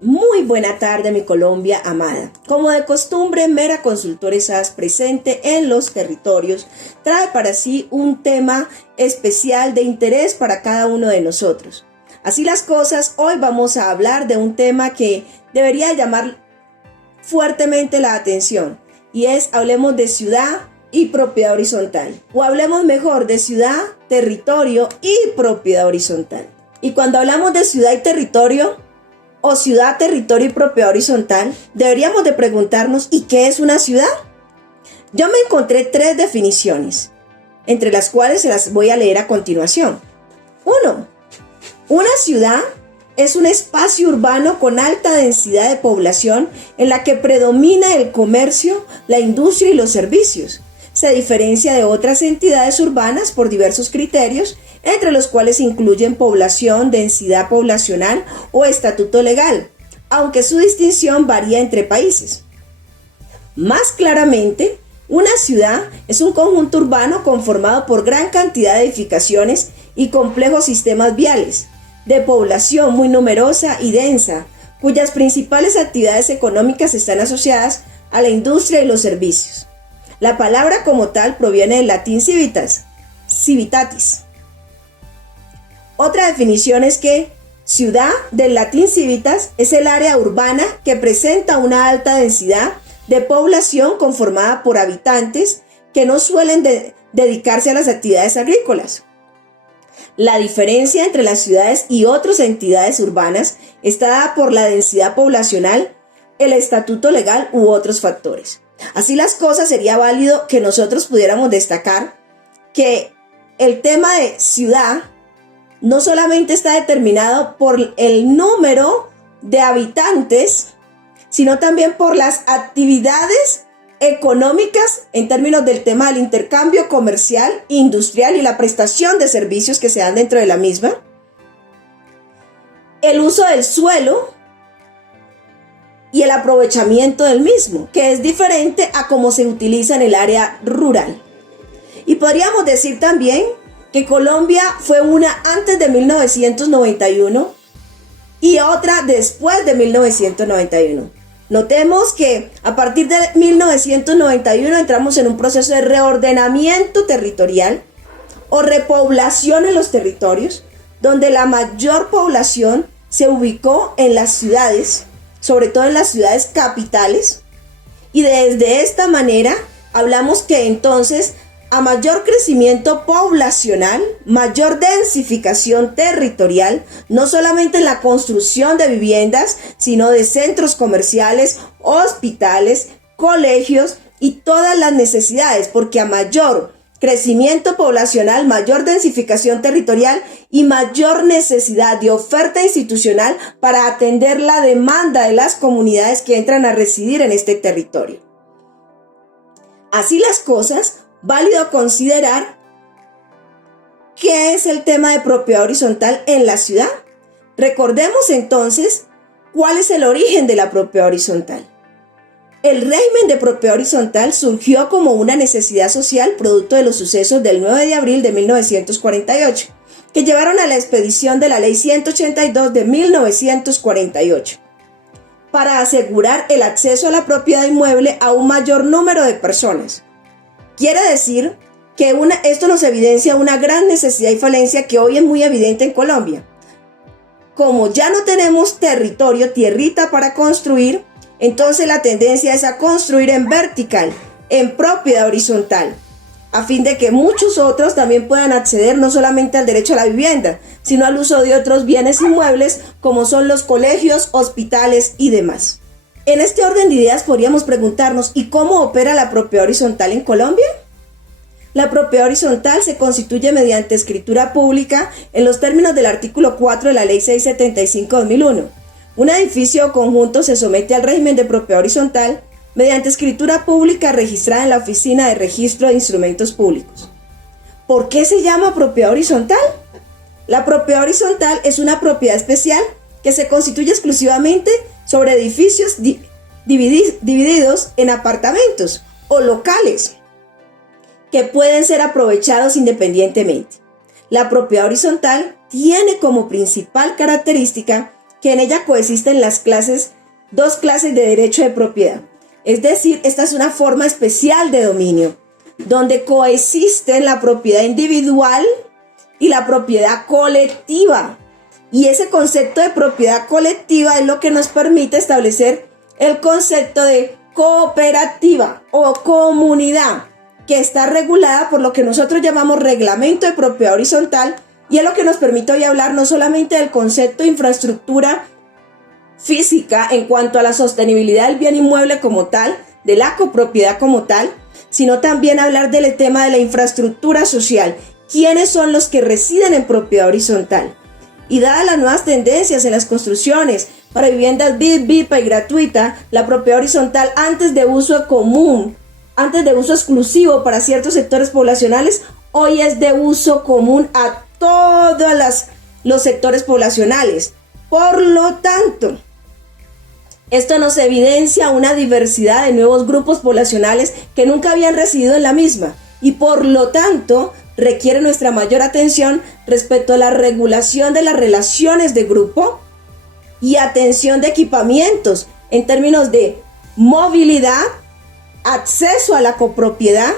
Muy buena tarde, mi Colombia amada. Como de costumbre, Mera Consultores SAS, presente en los territorios, trae para sí un tema especial de interés para cada uno de nosotros. Así las cosas, hoy vamos a hablar de un tema que debería llamar fuertemente la atención, y hablemos de ciudad y propiedad horizontal, o hablemos mejor de ciudad, territorio y propiedad horizontal. Y cuando hablamos de ciudad y territorio, o ciudad, territorio y propiedad horizontal, deberíamos de preguntarnos, ¿y qué es una ciudad? Yo me encontré 3 definiciones, entre las cuales se las voy a leer a continuación. 1. Una ciudad es un espacio urbano con alta densidad de población en la que predomina el comercio, la industria y los servicios. Se diferencia de otras entidades urbanas por diversos criterios, entre los cuales incluyen población, densidad poblacional o estatuto legal, aunque su distinción varía entre países. Más claramente, una ciudad es un conjunto urbano conformado por gran cantidad de edificaciones y complejos sistemas viales, de población muy numerosa y densa, cuyas principales actividades económicas están asociadas a la industria y los servicios. La palabra como tal proviene del latín civitas, civitatis. Otra definición es que ciudad, del latín civitas, es el área urbana que presenta una alta densidad de población conformada por habitantes que no suelen dedicarse a las actividades agrícolas. La diferencia entre las ciudades y otras entidades urbanas está dada por la densidad poblacional, el estatuto legal u otros factores. Así las cosas, sería válido que nosotros pudiéramos destacar que el tema de ciudad no solamente está determinado por el número de habitantes, sino también por las actividades económicas en términos del tema del intercambio comercial, industrial y la prestación de servicios que se dan dentro de la misma, el uso del suelo y el aprovechamiento del mismo, que es diferente a cómo se utiliza en el área rural. Y podríamos decir también que Colombia fue una antes de 1991 y otra después de 1991. Notemos que a partir de 1991 entramos en un proceso de reordenamiento territorial o repoblación en los territorios, donde la mayor población se ubicó en las ciudades, sobre todo en las ciudades capitales, y desde esta manera hablamos que entonces a mayor crecimiento poblacional, mayor densificación territorial, no solamente en la construcción de viviendas, sino de centros comerciales, hospitales, colegios y todas las necesidades, porque a mayor crecimiento poblacional, mayor densificación territorial y mayor necesidad de oferta institucional para atender la demanda de las comunidades que entran a residir en este territorio. Así las cosas, válido considerar qué es el tema de propiedad horizontal en la ciudad. Recordemos entonces cuál es el origen de la propiedad horizontal. El régimen de propiedad horizontal surgió como una necesidad social producto de los sucesos del 9 de abril de 1948, que llevaron a la expedición de la Ley 182 de 1948, para asegurar el acceso a la propiedad inmueble a un mayor número de personas. Quiere decir que esto nos evidencia una gran necesidad y falencia que hoy es muy evidente en Colombia. Como ya no tenemos territorio, tierrita para construir, entonces la tendencia es a construir en vertical, en propiedad horizontal, a fin de que muchos otros también puedan acceder no solamente al derecho a la vivienda, sino al uso de otros bienes inmuebles como son los colegios, hospitales y demás. En este orden de ideas podríamos preguntarnos, ¿y cómo opera la propiedad horizontal en Colombia? La propiedad horizontal se constituye mediante escritura pública en los términos del artículo 4 de la Ley 675/2001. Un edificio o conjunto se somete al régimen de propiedad horizontal mediante escritura pública registrada en la Oficina de Registro de Instrumentos Públicos. ¿Por qué se llama propiedad horizontal? La propiedad horizontal es una propiedad especial que se constituye exclusivamente sobre edificios divididos en apartamentos o locales que pueden ser aprovechados independientemente. La propiedad horizontal tiene como principal característica que en ella coexisten dos clases de derecho de propiedad. Es decir, esta es una forma especial de dominio, donde coexisten la propiedad individual y la propiedad colectiva. Y ese concepto de propiedad colectiva es lo que nos permite establecer el concepto de cooperativa o comunidad, que está regulada por lo que nosotros llamamos reglamento de propiedad horizontal, y es lo que nos permite hoy hablar no solamente del concepto de infraestructura física en cuanto a la sostenibilidad del bien inmueble como tal, de la copropiedad como tal, sino también hablar del tema de la infraestructura social. ¿Quiénes son los que residen en propiedad horizontal? Y dadas las nuevas tendencias en las construcciones para viviendas BIPA y gratuita, la propiedad horizontal antes de uso común, antes de uso exclusivo para ciertos sectores poblacionales, hoy es de uso común a todos los sectores poblacionales. Por lo tanto, esto nos evidencia una diversidad de nuevos grupos poblacionales que nunca habían residido en la misma y por lo tanto requiere nuestra mayor atención respecto a la regulación de las relaciones de grupo y atención de equipamientos en términos de movilidad, acceso a la copropiedad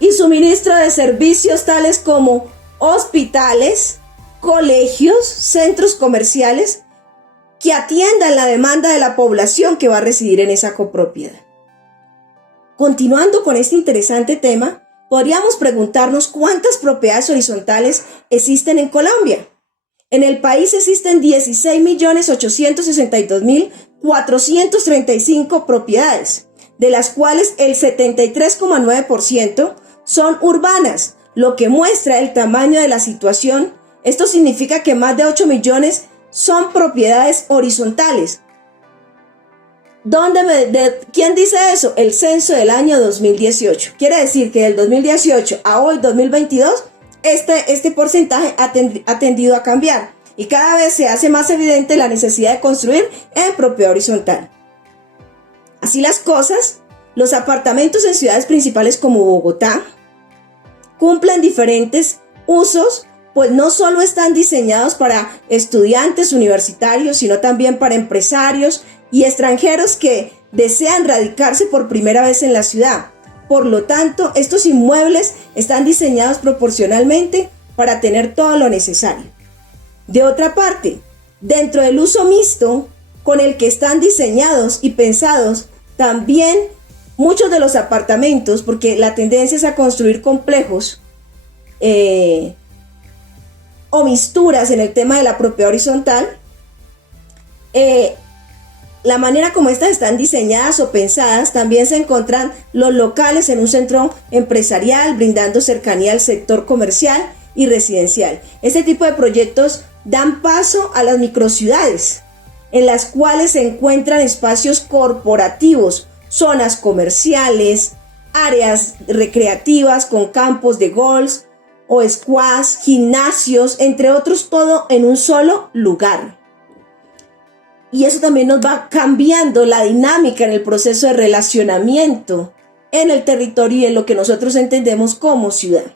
y suministro de servicios tales como hospitales, colegios, centros comerciales que atiendan la demanda de la población que va a residir en esa copropiedad. Continuando con este interesante tema, podríamos preguntarnos cuántas propiedades horizontales existen en Colombia. En el país existen 16.862.435 propiedades, de las cuales el 73,9% son urbanas, lo que muestra el tamaño de la situación. Esto significa que más de 8 millones son propiedades horizontales. ¿Quién dice eso? El censo del año 2018. Quiere decir que del 2018 a hoy, 2022, este porcentaje ha tendido a cambiar y cada vez se hace más evidente la necesidad de construir en propiedad horizontal. Así las cosas, los apartamentos en ciudades principales como Bogotá cumplen diferentes usos, pues no solo están diseñados para estudiantes universitarios, sino también para empresarios y extranjeros que desean radicarse por primera vez en la ciudad. Por lo tanto, estos inmuebles están diseñados proporcionalmente para tener todo lo necesario. De otra parte, dentro del uso mixto con el que están diseñados y pensados, también muchos de los apartamentos, porque la tendencia es a construir complejos o misturas en el tema de la propiedad horizontal, la manera como estas están diseñadas o pensadas, también se encuentran los locales en un centro empresarial, brindando cercanía al sector comercial y residencial. Este tipo de proyectos dan paso a las microciudades, en las cuales se encuentran espacios corporativos, zonas comerciales, áreas recreativas con campos de golf o squash, gimnasios, entre otros, todo en un solo lugar. Y eso también nos va cambiando la dinámica en el proceso de relacionamiento en el territorio y en lo que nosotros entendemos como ciudad.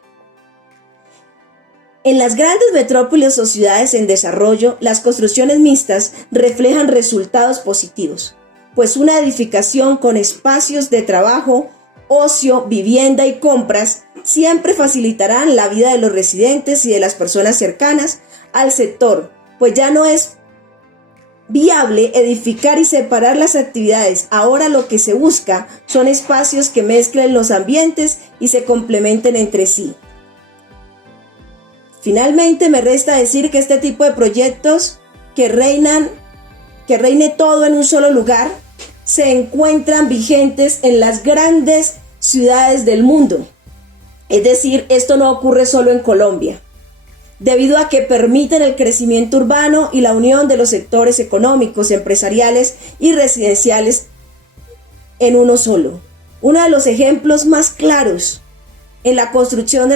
En las grandes metrópolis o ciudades en desarrollo, las construcciones mixtas reflejan resultados positivos, pues una edificación con espacios de trabajo, ocio, vivienda y compras siempre facilitarán la vida de los residentes y de las personas cercanas al sector, pues ya no es viable edificar y separar las actividades. Ahora lo que se busca son espacios que mezclen los ambientes y se complementen entre sí. Finalmente, me resta decir que este tipo de proyectos que reine todo en un solo lugar, se encuentran vigentes en las grandes ciudades del mundo. Es decir, esto no ocurre solo en Colombia, debido a que permiten el crecimiento urbano y la unión de los sectores económicos, empresariales y residenciales en uno solo. Uno de los ejemplos más claros en la construcción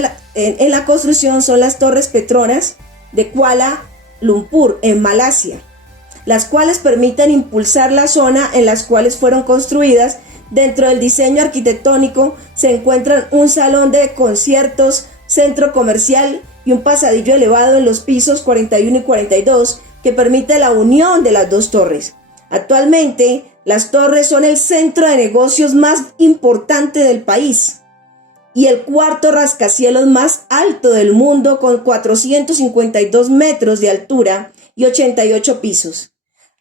son las Torres Petronas de Kuala Lumpur, en Malasia, las cuales permiten impulsar la zona en las cuales fueron construidas. Dentro del diseño arquitectónico se encuentran un salón de conciertos, centro comercial y un pasadillo elevado en los pisos 41 y 42 que permite la unión de las dos torres. Actualmente, las torres son el centro de negocios más importante del país y el cuarto rascacielos más alto del mundo, con 452 metros de altura y 88 pisos.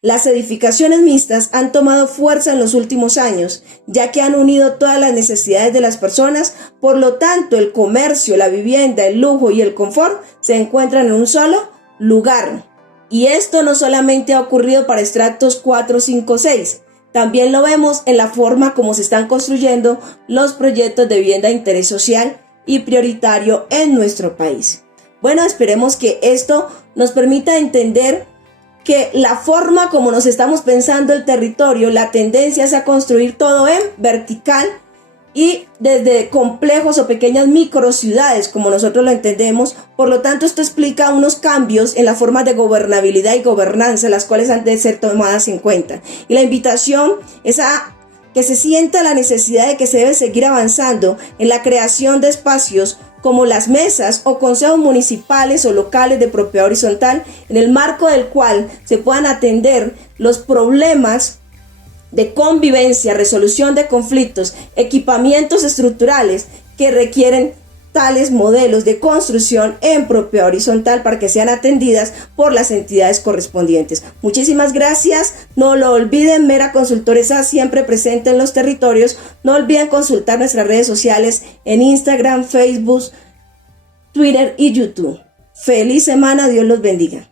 Las edificaciones mixtas han tomado fuerza en los últimos años, ya que han unido todas las necesidades de las personas. Por lo tanto, el comercio, la vivienda, el lujo y el confort se encuentran en un solo lugar. Y esto no solamente ha ocurrido para estratos 4, 5, 6. También lo vemos en la forma como se están construyendo los proyectos de vivienda de interés social y prioritario en nuestro país. Bueno, esperemos que esto nos permita entender que la forma como nos estamos pensando el territorio, la tendencia es a construir todo en vertical y desde complejos o pequeñas microciudades, como nosotros lo entendemos. Por lo tanto, esto explica unos cambios en la forma de gobernabilidad y gobernanza, las cuales han de ser tomadas en cuenta. Y la invitación es a que se sienta la necesidad de que se debe seguir avanzando en la creación de espacios como las mesas o consejos municipales o locales de propiedad horizontal, en el marco del cual se puedan atender los problemas de convivencia, resolución de conflictos, equipamientos estructurales que requieren tales modelos de construcción en propiedad horizontal para que sean atendidas por las entidades correspondientes. Muchísimas gracias. No lo olviden, Mera Consultores A, siempre presente en los territorios. No olviden consultar nuestras redes sociales en Instagram, Facebook, Twitter y YouTube. Feliz semana, Dios los bendiga.